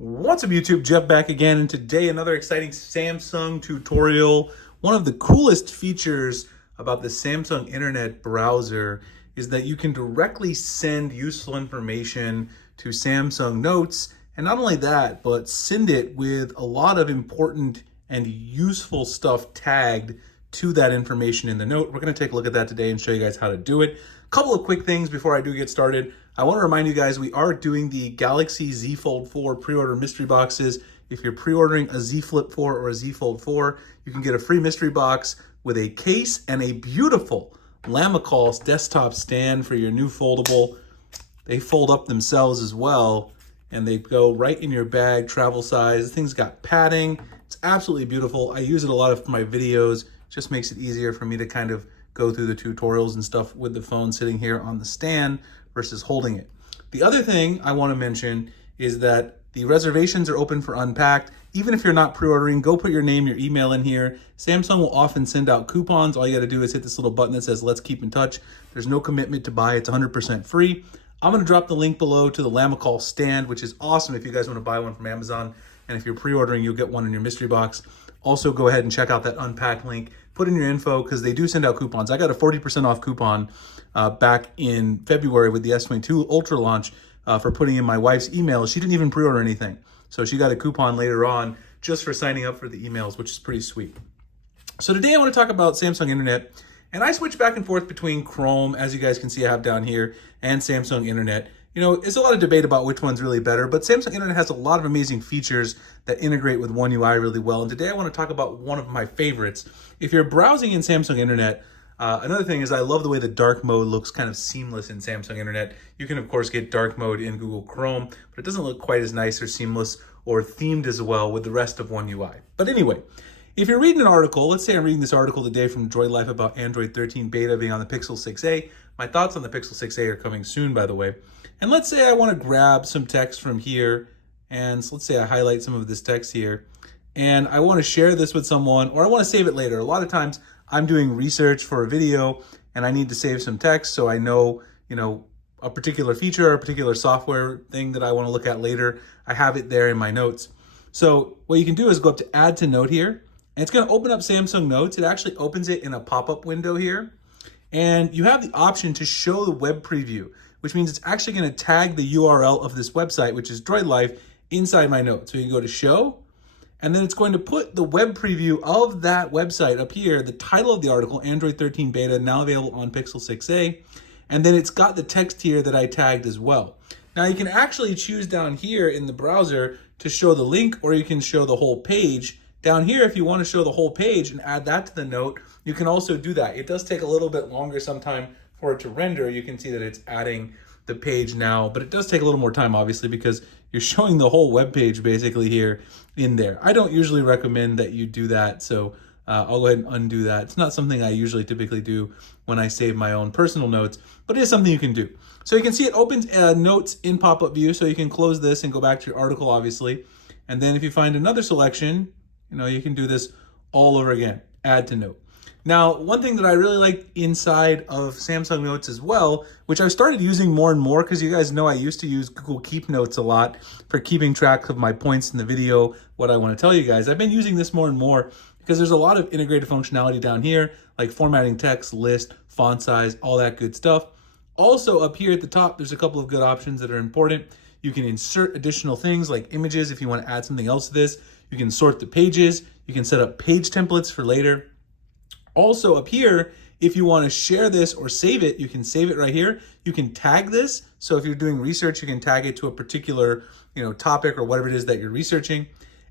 What's up YouTube, Jeff back again, and today another exciting Samsung tutorial. One of the coolest features about the Samsung Internet browser is that you can directly send useful information to Samsung Notes, and not only that, but send it with a lot of important and useful stuff tagged to that information in the note. We're going to take a look at that today and show you guys how to do it. A couple of quick things before I do get started. I want to remind you guys we are doing the Galaxy Z Fold 4 pre-order mystery boxes. If you're pre-ordering a Z Flip 4 or a Z Fold 4, you can get a free mystery box with a case and a beautiful Lamical's desktop stand for your new foldable. They fold up themselves as well, and they go right in your bag, travel size. The thing's got padding. It's absolutely beautiful. I use it a lot for my videos. Just makes it easier for me to kind of go through the tutorials and stuff with the phone sitting here on the stand versus holding it. The other thing I want to mention is that the reservations are open for Unpacked. Even if you're not pre-ordering, go put your name, your email in here. Samsung will often send out coupons. All you got to do is hit this little button that says let's keep in touch. There's no commitment to buy. It's 100% free. I'm going to drop the link below to the Lamical's stand, which is awesome if you guys want to buy one from Amazon. And if you're pre-ordering, you'll get one in your mystery box. Also, go ahead and check out that Unpacked link. Put in your info because they do send out coupons. I got a 40% off coupon back in February with the S22 Ultra launch for putting in my wife's email. She didn't even pre-order anything. So she got a coupon later on just for signing up for the emails, which is pretty sweet. So today I want to talk about Samsung Internet. And I switch back and forth between Chrome, as you guys can see I have down here, and Samsung Internet. You know, there's a lot of debate about which one's really better, but Samsung Internet has a lot of amazing features that integrate with One UI really well. And today I want to talk about one of my favorites. If you're browsing in Samsung Internet, another thing is I love the way the dark mode looks kind of seamless in Samsung Internet. You can, of course, get dark mode in Google Chrome, but it doesn't look quite as nice or seamless or themed as well with the rest of One UI. But anyway, if you're reading an article, let's say I'm reading this article today from Droid Life about Android 13 beta being on the Pixel 6a. My thoughts on the Pixel 6a are coming soon, by the way. And let's say I want to grab some text from here, and so let's say I highlight some of this text here, and I want to share this with someone, or I want to save it later. A lot of times I'm doing research for a video, and I need to save some text so I know, a particular feature or a particular software thing that I want to look at later. I have it there in my notes. So what you can do is go up to Add to Note here, and it's going to open up Samsung Notes. It actually opens it in a pop-up window here, and you have the option to show the web preview, which means it's actually going to tag the URL of this website, which is Droid Life, inside my notes. So you can go to Show, and then it's going to put the web preview of that website up here, the title of the article, Android 13 Beta, now available on Pixel 6a, and then it's got the text here that I tagged as well. Now you can actually choose down here in the browser to show the link, or you can show the whole page. Down here, if you want to show the whole page and add that to the note, you can also do that. It does take a little bit longer sometime for it to render. You can see that it's adding the page now, but it does take a little more time, obviously, because you're showing the whole web page basically here in there. I don't usually recommend that you do that, so I'll go ahead and undo that. It's not something I usually typically do when I save my own personal notes, but it is something you can do. So you can see it opens notes in pop-up view, so you can close this and go back to your article, obviously. And then if you find another selection, you can do this all over again, Add to Note. Now, one thing that I really like inside of Samsung Notes as well, which I've started using more and more, because you guys know I used to use Google Keep Notes a lot for keeping track of my points in the video, what I want to tell you guys. I've been using this more and more because there's a lot of integrated functionality down here, like formatting text, list, font size, all that good stuff. Also up here at the top, there's a couple of good options that are important. You can insert additional things like images if you want to add something else to this. You can sort the pages. You can set up page templates for later. Also up here, if you want to share this or save it, you can save it right here. You can tag this. So if you're doing research, you can tag it to a particular, topic or whatever it is that you're researching.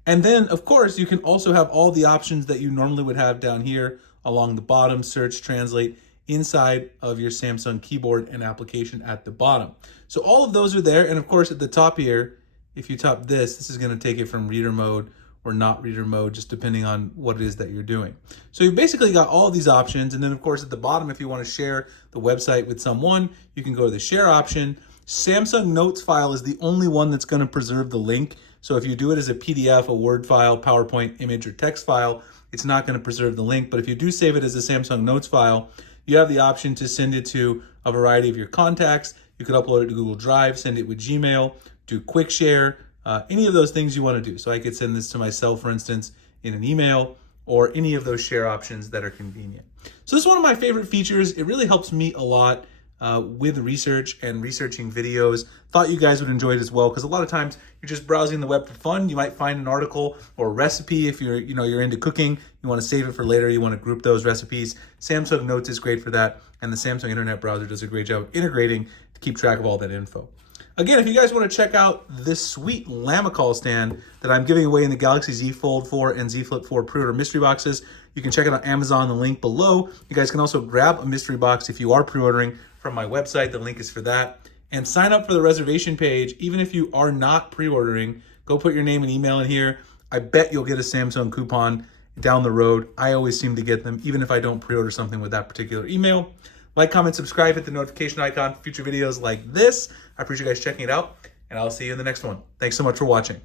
And then of course, you can also have all the options that you normally would have down here along the bottom, search, translate, inside of your Samsung keyboard and application at the bottom. So all of those are there. And of course, at the top here, if you tap this is going to take it from reader mode or not reader mode, just depending on what it is that you're doing. So you've basically got all these options. And then of course at the bottom, if you want to share the website with someone, you can go to the share option. Samsung Notes file is the only one that's going to preserve the link. So if you do it as a PDF, a Word file, PowerPoint, image, or text file, it's not going to preserve the link. But if you do save it as a Samsung Notes file, you have the option to send it to a variety of your contacts. You could upload it to Google Drive, send it with Gmail, do quick share, any of those things you want to do. So I could send this to myself, for instance, in an email, or any of those share options that are convenient. So this is one of my favorite features. It really helps me a lot with research and researching videos. Thought you guys would enjoy it as well, because a lot of times you're just browsing the web for fun. You might find an article or a recipe. If you're into cooking, you want to save it for later, you want to group those recipes. Samsung Notes is great for that, and the Samsung Internet Browser does a great job of integrating to keep track of all that info. Again, if you guys want to check out this sweet Lamicall stand that I'm giving away in the Galaxy Z Fold 4 and Z Flip 4 pre-order mystery boxes, you can check it on Amazon, the link below. You guys can also grab a mystery box if you are pre-ordering from my website. The link is for that. And sign up for the reservation page. Even if you are not pre-ordering, go put your name and email in here. I bet you'll get a Samsung coupon down the road. I always seem to get them, even if I don't pre-order something with that particular email. Like, comment, subscribe, hit the notification icon for future videos like this. I appreciate you guys checking it out, and I'll see you in the next one. Thanks so much for watching.